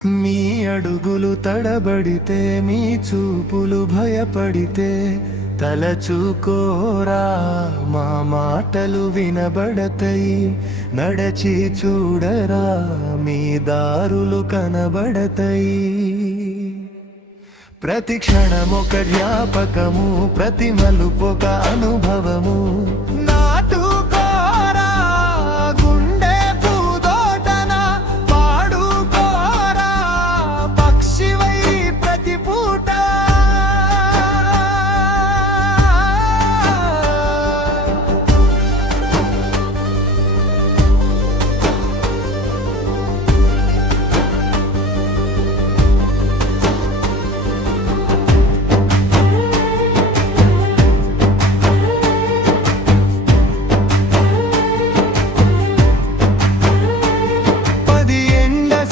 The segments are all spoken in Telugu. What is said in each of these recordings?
మీ అడుగులు తడబడితే మీ చూపులు భయపడితే తలచుకోరా మా మాటలు వినబడతాయి నడచి చూడరా మీ దారులు కనబడతాయి ప్రతి క్షణమొక జ్ఞాపకము ప్రతి మలుపొక అనుభవము నాటుకోరా గుండె పూదోటన పాడుకోరా పక్షివై ప్రతి పూట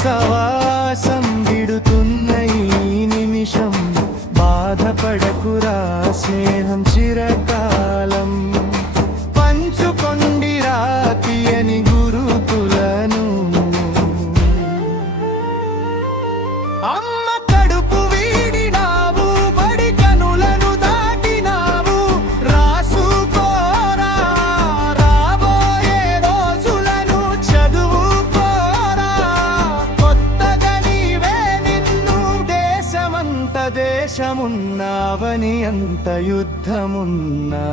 సవాసం విడుతున్న ఈ నిమిషం బాధపడకురా స్నేహం చిరకాలం పంచుకొండి రాతియని గురుతులను అమ్మ కడుపు వీడినావు బడి కనులను దాటినావు రాసుకోరా రాబోయే రోజులను చదువుకోరా కొత్తగా నీవే నిన్ను దేశమంత దేశమున్నావని అంత యుద్ధమున్నా